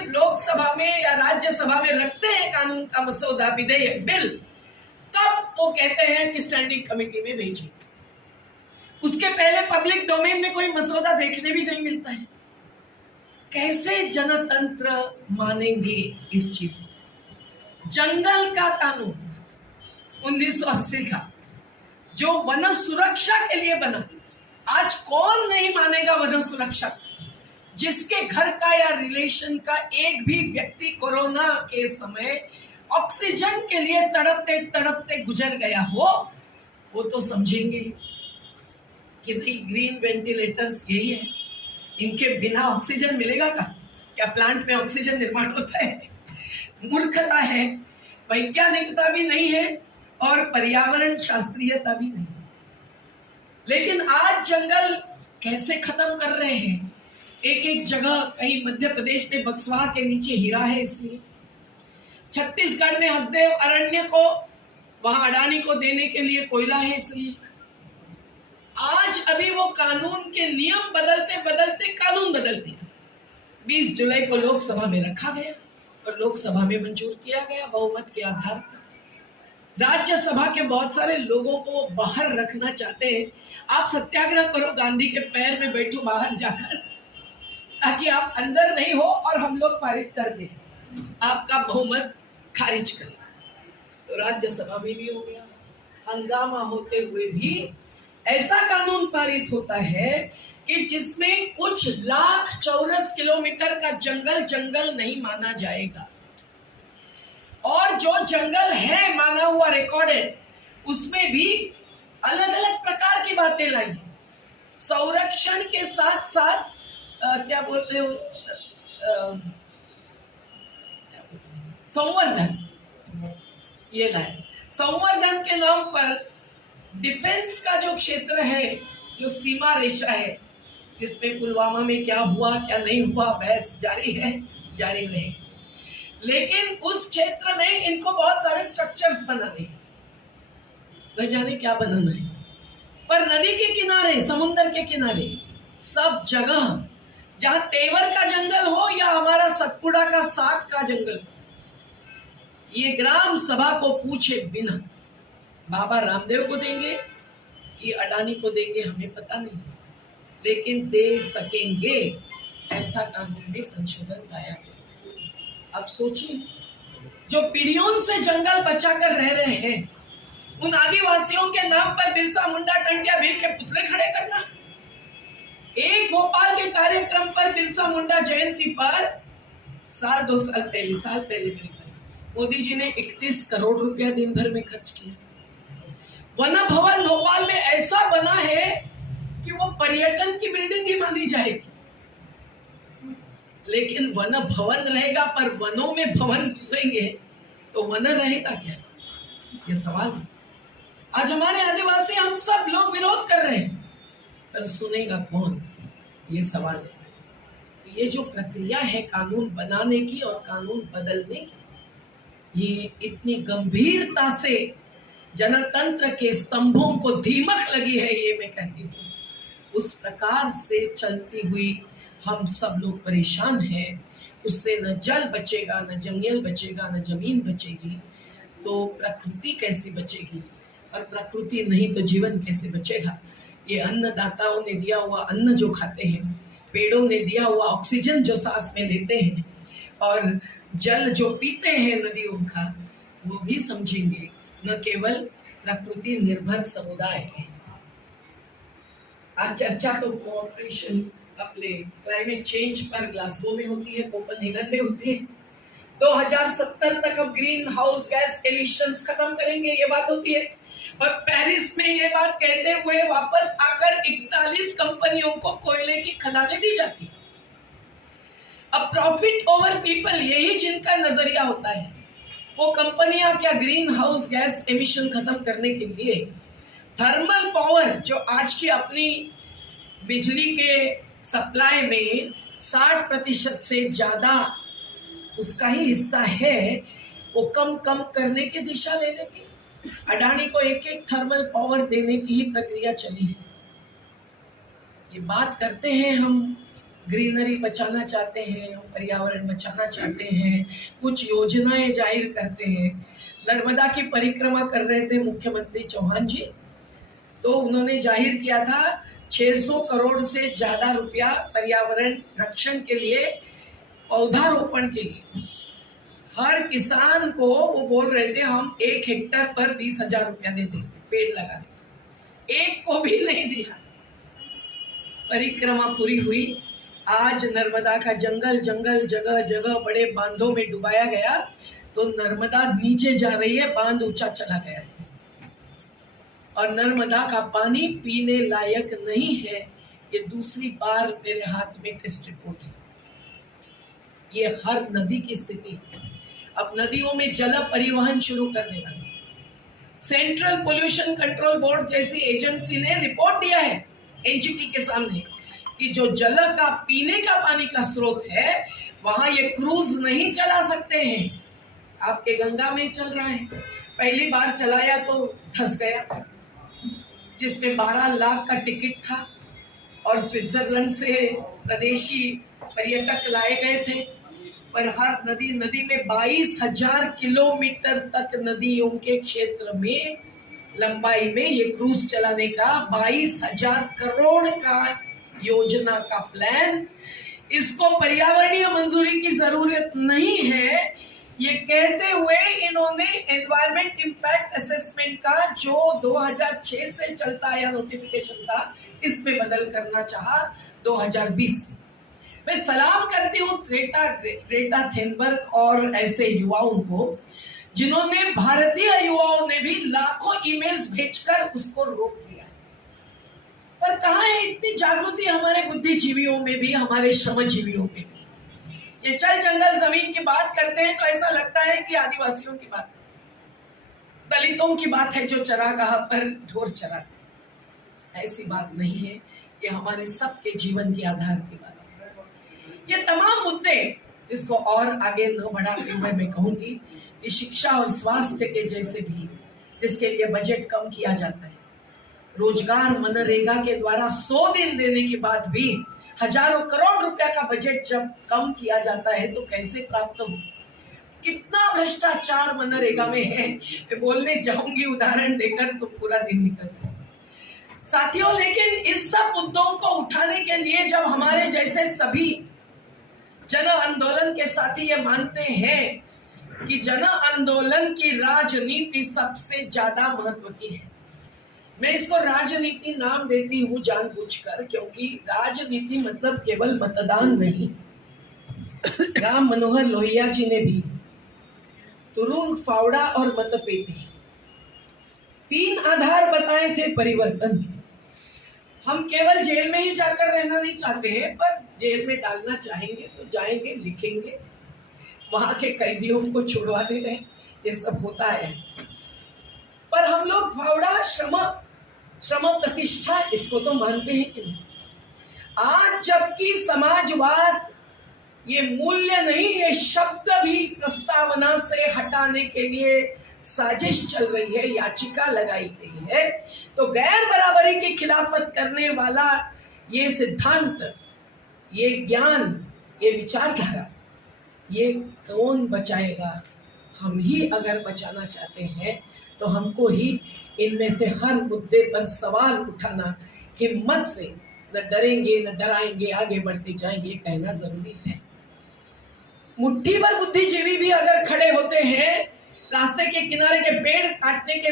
फिर लोकसभा में या राज्यसभा में रखते हैं कानून का मसौदा, विधेयक, बिल, तब वो कहते हैं कि स्टैंडिंग कमेटी में भेजें। उसके पहले पब्लिक डोमेन में कोई मसौदा देखने भी नहीं मिलता है। कैसे जनतंत्र मानेंगे इस चीज को? जंगल का कानून 1980 का, जो वन सुरक्षा के लिए बना, आज कौन नहीं मानेगा वन सुरक्षा? जिसके घर का या रिलेशन का एक भी व्यक्ति कोरोना के समय ऑक्सीजन के लिए तड़पते तड़पते गुजर गया हो, वो तो समझेंगे कि भाई ग्रीन वेंटिलेटर्स यही है, इनके बिना ऑक्सीजन मिलेगा का? क्या प्लांट में ऑक्सीजन निर्माण होता है? मूर्खता है, वैज्ञानिकता भी नहीं है और पर्यावरण शास्त्रीयता भी नहीं। लेकिन आज जंगल कैसे खत्म कर रहे हैं? एक एक जगह, कहीं मध्य प्रदेश में बक्सवा के नीचे हीरा है इसलिए, छत्तीसगढ़ में हसदेव अरण्य को वहां अडानी को देने के लिए कोयला है इसलिए। आज अभी वो कानून के नियम बदलते बदलते कानून बदलते 20 जुलाई को लोकसभा में रखा गया और लोकसभा में मंजूर किया गया बहुमत के आधार पर। राज्यसभा के बहुत सारे लोगों को बाहर रखना चाहते हैं। आप सत्याग्रह करो, गांधी के पैर में बैठो बाहर जाकर, ताकि आप अंदर नहीं हो और हम लोग पारित कर दें, आपका बहुमत खारिज करें। तो राज्यसभा में भी हो गया, हंगामा होते हुए भी ऐसा कानून पारित होता है कि जिसमें कुछ लाख चौरस किलोमीटर का जंगल जंगल नहीं माना जाएगा, और जो जंगल है माना हुआ रिकॉर्डेड, उसमें भी अलग अलग प्रकार की बातें लाई। संरक्षण के साथ साथ क्या बोलते हो, संवर्धन, ये लाए। संवर्धन के नाम पर डिफेंस का जो क्षेत्र है, जो सीमा रेखा है, जिसमें पुलवामा में क्या हुआ क्या नहीं हुआ बहस जारी है, जारी रहे, लेकिन उस क्षेत्र में इनको बहुत सारे स्ट्रक्चर्स बनाने, न जाने क्या बनाना है। पर नदी के किनारे, समुद्र के किनारे, सब जगह जहां तेवर का जंगल हो या हमारा सतपुड़ा का साग का जंगल, ये ग्राम सभा को पूछे बिना बाबा रामदेव को देंगे कि अडानी को देंगे हमें पता नहीं, लेकिन दे सकेंगे, ऐसा कानून में संशोधन लाया गया। अब सोचिए, जो पीढ़ियों से जंगल बचाकर रह रहे हैं, उन आदिवासियों के नाम पर बिरसा मुंडा, टंटिया भील के पुतले खड़े करना। एक भोपाल के कार्यक्रम पर बिरसा मुंडा जयंती पर दो साल पहले मोदी जी ने 31 करोड़ रुपया दिन भर में खर्च किया। वन भवन भोपाल में ऐसा बना है कि वो पर्यटन की बिल्डिंग ही मानी जाएगी, लेकिन वन भवन रहेगा, पर वनों में भवन घुसेंगे तो वन रहेगा क्या? ये सवाल है। आज हमारे आदिवासी, हम सब लोग विरोध कर रहे हैं, पर सुनेगा कौन? ये सवाल है। ये जो प्रक्रिया है कानून बनाने की और कानून बदलने की, ये इतनी गंभीरता से जनतंत्र के स्तंभों को धीमक लगी है, ये मैं कहती हूँ, उस प्रकार से चलती हुई हम सब लोग परेशान हैं। उससे न जल बचेगा, न जंगल बचेगा, न जमीन बचेगी, तो प्रकृति कैसे बचेगी? और प्रकृति नहीं तो जीवन कैसे बचेगा? ये अन्नदाताओं ने दिया हुआ अन्न जो खाते हैं, पेड़ों ने दिया हुआ ऑक्सीजन जो सांस में लेते हैं, और जल जो पीते हैं नदियों का, वो भी समझेंगे। न केवल प्रकृति निर्भर समुदाय है। आज चर्चा तो कोऑपरेशन अपने क्लाइमेट चेंज पर ग्लासगो में होती है, कोपेनहेगन में होती है। 2070 तक हम ग्रीन हाउस गैस एमिशंस खत्म करेंगे, ये बात होती है। और पेरिस में ये बात कहते हुए वापस आकर 41 कंपनियों को कोयले की खदानें दी जाती है। अब प्रॉफिट ओवर पीपल, यही जिनका नजरिया होता है, वो कंपनियां क्या ग्रीन हाउस गैस एमिशन खत्म करने के लिए थर्मल पावर, जो आज की अपनी बिजली के सप्लाई में 60% से ज्यादा उसका ही हिस्सा है, वो कम करने की दिशा ले लेगी। अडानी को एक थर्मल पावर देने की ही प्रक्रिया चली है। ये बात करते हैं हम ग्रीनरी बचाना चाहते हैं, पर्यावरण बचाना चाहते हैं, कुछ योजनाएं जाहिर करते हैं। नर्मदा की परिक्रमा कर रहे थे मुख्यमंत्री चौहान जी, तो उन्होंने जाहिर किया था 600 करोड़ से ज्यादा रुपया पर्यावरण रक्षण के लिए, पौधारोपण के लिए। हर किसान को वो बोल रहे थे हम 1 हेक्टर पर 20,000 रुपया दे देंगे पेड़ लगाने, एक को भी नहीं दिया। परिक्रमा पूरी हुई, आज नर्मदा का जंगल जंगल जगह जगह बड़े बांधों में डुबाया गया, तो नर्मदा नीचे जा रही है, बांध ऊंचा चला गया है और नर्मदा का पानी पीने लायक नहीं है। ये दूसरी बार मेरे हाथ में टेस्ट रिपोर्ट है। ये हर नदी की स्थिति। अब नदियों में जल परिवहन शुरू करने वाले सेंट्रल पोल्यूशन कंट्रोल बोर्ड जैसी एजेंसी ने रिपोर्ट दिया है एनजीटी के सामने कि जो जल का पीने का पानी का स्रोत है वहां ये क्रूज नहीं चला सकते हैं। आपके गंगा में चल रहा है, पहली बार चलाया तो धंस गया, जिसमें 12 लाख का टिकट था और स्विट्जरलैंड से प्रदेशी पर्यटक लाए गए थे। पर हर नदी में 22,000 किलोमीटर तक नदियों के क्षेत्र में लंबाई में ये क्रूज चलाने का 22,000 करोड़ का योजना का प्लान, इसको पर्यावरणीय मंजूरी की जरूरत नहीं है। ये कहते हुए इन्होंने एनवायरमेंट इम्पैक्ट असेसमेंट का जो 2006 से चलता आया नोटिफिकेशन था, इसमें बदल करना चाहा 2020 में। मैं सलाम करती हूँ ग्रेटा थेनबर्ग और ऐसे युवाओं को, जिन्होंने, भारतीय युवाओं ने भी लाखों ईमेल्स भेजकर उसको रोक दिया। पर कहाँ है इतनी जागृति हमारे बुद्धिजीवियों में भी, हमारे श्रमजीवियों में भी। ये चल जंगल जमीन की बात करते हैं तो ऐसा लगता है कि आदिवासियों की बात है, दलितों की बात है जो चरागाह पर ढोर चराते। ऐसी बात नहीं है, ये हमारे सबके जीवन के आधार की बात है। ये तमाम मुद्दे, इसको और आगे न बढ़ाते हुए मैं कहूंगी कि शिक्षा और स्वास्थ्य के जैसे भी, जिसके लिए बजट कम किया जाता है, रोजगार मनरेगा के द्वारा 100 दिन देने के बाद भी हजारों करोड़ रुपया का बजट जब कम किया जाता है तो कैसे प्राप्त हो? कितना भ्रष्टाचार मनरेगा में है, मैं बोलने जाऊंगी उदाहरण देकर तो पूरा दिन निकल जाए साथियों। लेकिन इस सब मुद्दों को उठाने के लिए जब हमारे जैसे सभी जन आंदोलन के साथी ये मानते हैं कि जन आंदोलन की राजनीति सबसे ज्यादा महत्व की है, मैं इसको राजनीति नाम देती हूँ जानबूझकर, क्योंकि राजनीति मतलब केवल मतदान नहीं। राम मनोहर लोहिया जी ने भी तुरुंग, फावड़ा और मतपेटी 3 आधार बताए थे परिवर्तन के। हम केवल जेल में ही जाकर रहना नहीं चाहते हैं, पर जेल में डालना चाहेंगे तो जाएंगे, लिखेंगे, वहां के कैदियों को छुड़वा दे रहे, ये सब होता है। पर हम लोग फावड़ा, श्रम प्रतिष्ठा, इसको तो मानते हैं कि नहीं। आज जबकि समाजवाद ये मूल्य नहीं, ये शब्द भी प्रस्तावना से हटाने के लिए साजिश चल रही है, याचिका लगाई गई है, तो गैर बराबरी की खिलाफत करने वाला ये सिद्धांत, ये ज्ञान, ये विचारधारा, ये कौन बचाएगा? हम ही अगर बचाना चाहते हैं तो हमको ही इनमें से हर मुद्दे पर सवाल उठाना, हिम्मत से, न डरेंगे न डराएंगे, आगे बढ़ते जाएंगे, कहना जरूरी है। मुट्ठी भर बुद्धिजीवी भी अगर खड़े होते हैं रास्ते के किनारे के पेड़ काटने के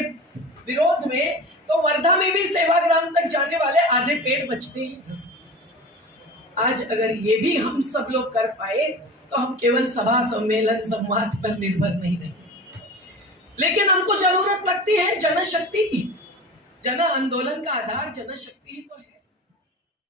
विरोध में, तो वर्धा में भी सेवाग्राम तक जाने वाले आधे पेड़ बचते हैं। आज अगर ये भी हम सब लोग कर पाए तो हम केवल सभा, सम्मेलन, संवाद पर निर्भर नहीं रहेंगे। लेकिन हमको जरूरत लगती है जनशक्ति की। जन आंदोलन का आधार जनशक्ति ही तो है।